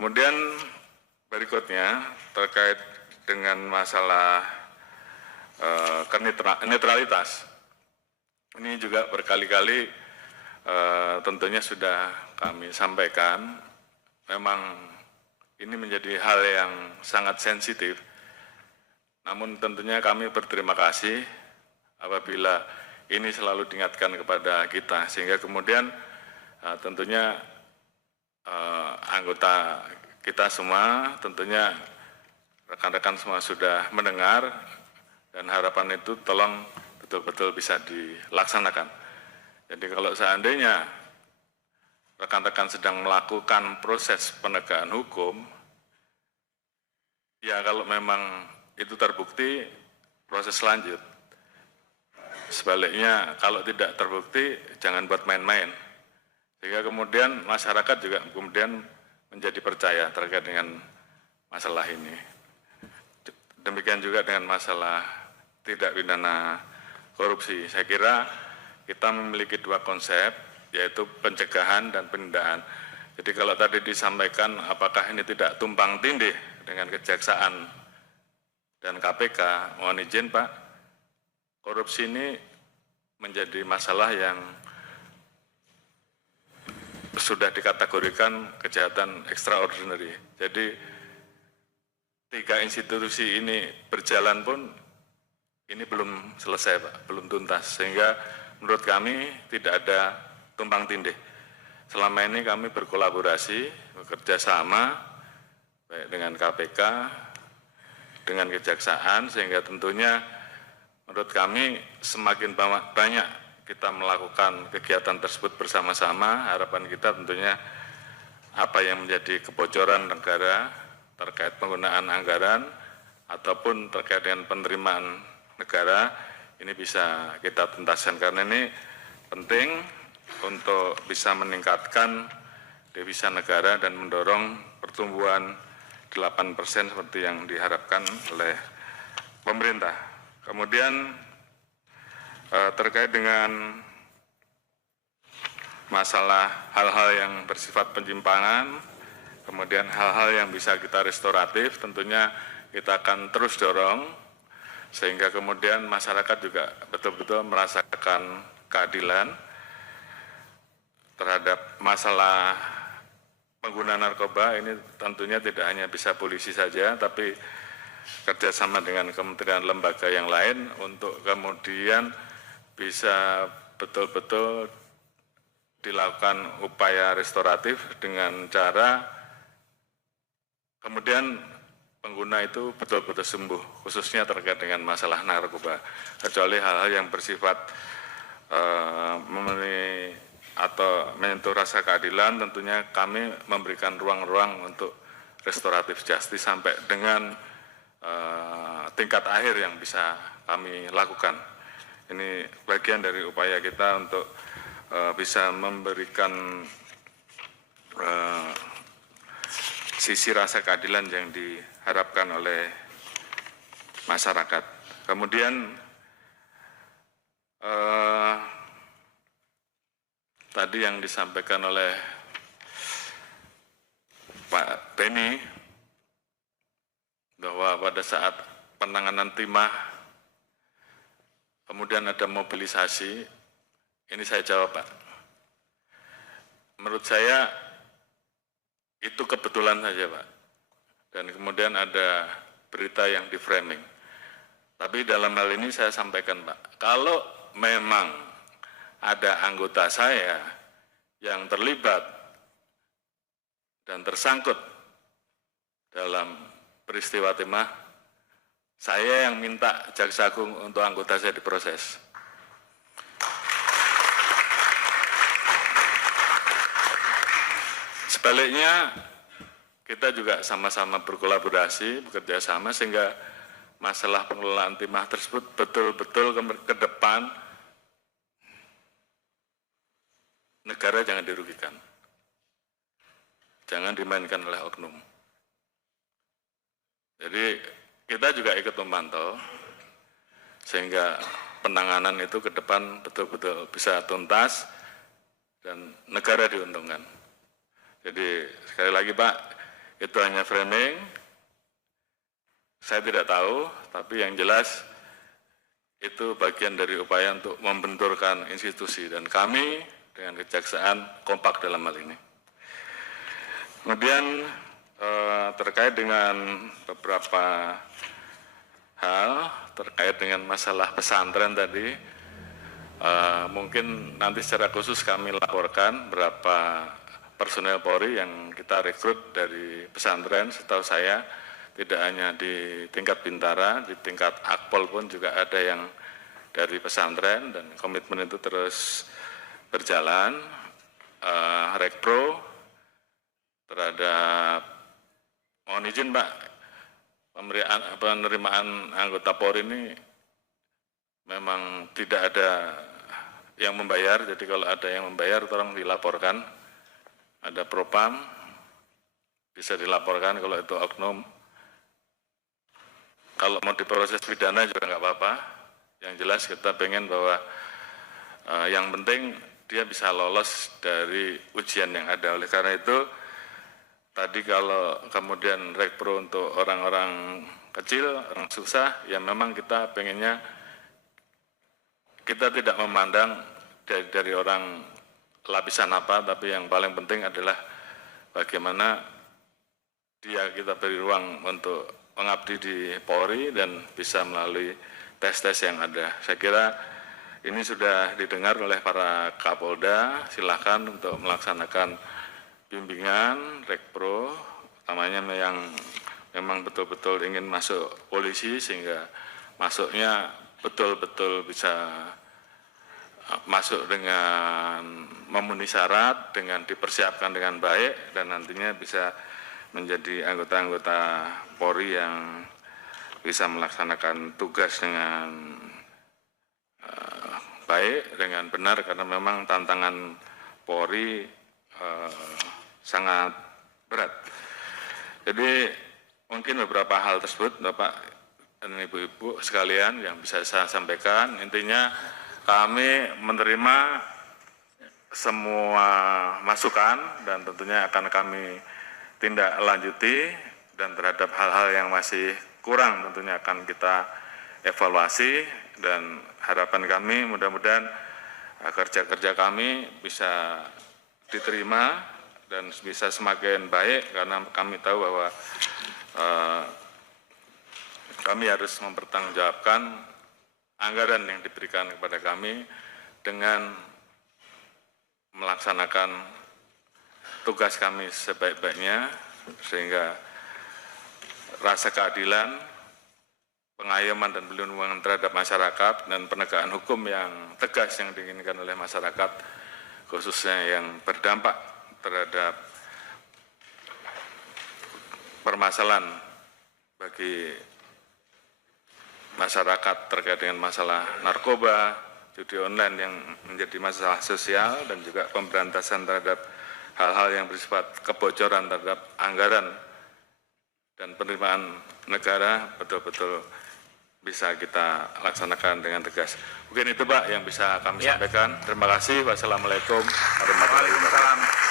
Kemudian berikutnya terkait dengan masalah netralitas. Ini juga berkali-kali tentunya sudah kami sampaikan, memang ini menjadi hal yang sangat sensitif. Namun tentunya kami berterima kasih apabila ini selalu diingatkan kepada kita, sehingga kemudian tentunya anggota kita semua, tentunya rekan-rekan semua sudah mendengar, dan harapan itu tolong betul-betul bisa dilaksanakan. Jadi kalau seandainya rekan-rekan sedang melakukan proses penegakan hukum, ya kalau memang itu terbukti, proses lanjut. Sebaliknya kalau tidak terbukti, jangan buat main-main. Sehingga kemudian masyarakat juga kemudian menjadi percaya terkait dengan masalah ini. Demikian juga dengan masalah tidak pidana korupsi. Saya kira kita memiliki dua konsep, yaitu pencegahan dan penindakan. Jadi kalau tadi disampaikan apakah ini tidak tumpang tindih dengan Kejaksaan dan KPK, mohon izin Pak, korupsi ini menjadi masalah yang sudah dikategorikan kejahatan extraordinary. Jadi tiga institusi ini berjalan pun ini belum selesai Pak, belum tuntas. Sehingga menurut kami tidak ada tumpang tindih. Selama ini kami berkolaborasi, bekerja sama, baik dengan KPK, dengan Kejaksaan, sehingga tentunya menurut kami semakin banyak kita melakukan kegiatan tersebut bersama-sama, harapan kita tentunya apa yang menjadi kebocoran negara terkait penggunaan anggaran ataupun terkait dengan penerimaan negara ini bisa kita tuntaskan, karena ini penting untuk bisa meningkatkan devisa negara dan mendorong pertumbuhan 8% seperti yang diharapkan oleh pemerintah. Kemudian terkait dengan masalah hal-hal yang bersifat penyimpangan, kemudian hal-hal yang bisa kita restoratif, tentunya kita akan terus dorong, sehingga kemudian masyarakat juga betul-betul merasakan keadilan terhadap masalah pengguna narkoba. Ini tentunya tidak hanya bisa polisi saja, tapi kerjasama dengan kementerian lembaga yang lain untuk kemudian bisa betul-betul dilakukan upaya restoratif dengan cara kemudian pengguna itu betul-betul sembuh, khususnya terkait dengan masalah narkoba. Kecuali hal-hal yang bersifat memenuhi atau menyentuh rasa keadilan, tentunya kami memberikan ruang-ruang untuk restoratif justice sampai dengan tingkat akhir yang bisa kami lakukan. Ini bagian dari upaya kita untuk bisa memberikan sisi rasa keadilan yang diharapkan oleh masyarakat. Kemudian tadi yang disampaikan oleh Pak Beni bahwa pada saat penanganan timah kemudian ada mobilisasi, ini saya jawab Pak. Menurut saya itu kebetulan saja Pak, dan kemudian ada berita yang di framing. Tapi dalam hal ini saya sampaikan Pak, kalau memang ada anggota saya yang terlibat dan tersangkut dalam peristiwa timah, saya yang minta Jaksa Agung untuk anggota saya diproses. Sebaliknya, kita juga sama-sama berkolaborasi, bekerja sama, sehingga masalah pengelolaan timah tersebut betul-betul ke depan negara jangan dirugikan. Jangan dimainkan oleh oknum. Jadi kita juga ikut memantau sehingga penanganan itu ke depan betul-betul bisa tuntas dan negara diuntungkan. Jadi sekali lagi Pak, itu hanya framing, saya tidak tahu, tapi yang jelas itu bagian dari upaya untuk membenturkan institusi, dan kami dengan Kejaksaan kompak dalam hal ini. Kemudian terkait dengan beberapa hal terkait dengan masalah pesantren tadi, mungkin nanti secara khusus kami laporkan berapa personel Polri yang kita rekrut dari pesantren. Setahu saya tidak hanya di tingkat Bintara, di tingkat Akpol pun juga ada yang dari pesantren, dan komitmen itu terus berjalan. Rekpro terhadap, mohon izin Pak, penerimaan anggota Polri ini memang tidak ada yang membayar, jadi kalau ada yang membayar tolong dilaporkan. Ada propam, bisa dilaporkan kalau itu oknum. Kalau mau diproses pidana juga nggak apa-apa. Yang jelas kita pengen bahwa yang penting dia bisa lolos dari ujian yang ada. Oleh karena itu, tadi kalau kemudian rekpro untuk orang-orang kecil, orang susah, ya memang kita pengennya kita tidak memandang dari orang lapisan apa, tapi yang paling penting adalah bagaimana kita beri ruang untuk mengabdi di Polri dan bisa melalui tes-tes yang ada. Saya kira ini sudah didengar oleh para Kapolda, silakan untuk melaksanakan bimbingan rekpro, utamanya yang memang betul-betul ingin masuk polisi sehingga masuknya betul-betul bisa masuk dengan memenuhi syarat, dengan dipersiapkan dengan baik, dan nantinya bisa menjadi anggota-anggota Polri yang bisa melaksanakan tugas dengan baik, dengan benar, karena memang tantangan Polri sangat berat. Jadi mungkin beberapa hal tersebut Bapak dan Ibu-Ibu sekalian yang bisa saya sampaikan. Intinya kami menerima semua masukan dan tentunya akan kami tindak lanjuti, dan terhadap hal-hal yang masih kurang tentunya akan kita evaluasi, dan harapan kami mudah-mudahan kerja-kerja kami bisa diterima dan bisa semakin baik, karena kami tahu bahwa kami harus mempertanggungjawabkan anggaran yang diberikan kepada kami dengan melaksanakan tugas kami sebaik-baiknya, sehingga rasa keadilan, pengayoman dan perlindungan terhadap masyarakat, dan penegakan hukum yang tegas yang diinginkan oleh masyarakat, khususnya yang berdampak terhadap permasalahan bagi masyarakat terkait dengan masalah narkoba, judi online yang menjadi masalah sosial, dan juga pemberantasan terhadap hal-hal yang bersifat kebocoran terhadap anggaran dan penerimaan negara betul-betul bisa kita laksanakan dengan tegas. Mungkin itu Pak yang bisa kami sampaikan. Terima kasih. Wassalamualaikum warahmatullahi wabarakatuh.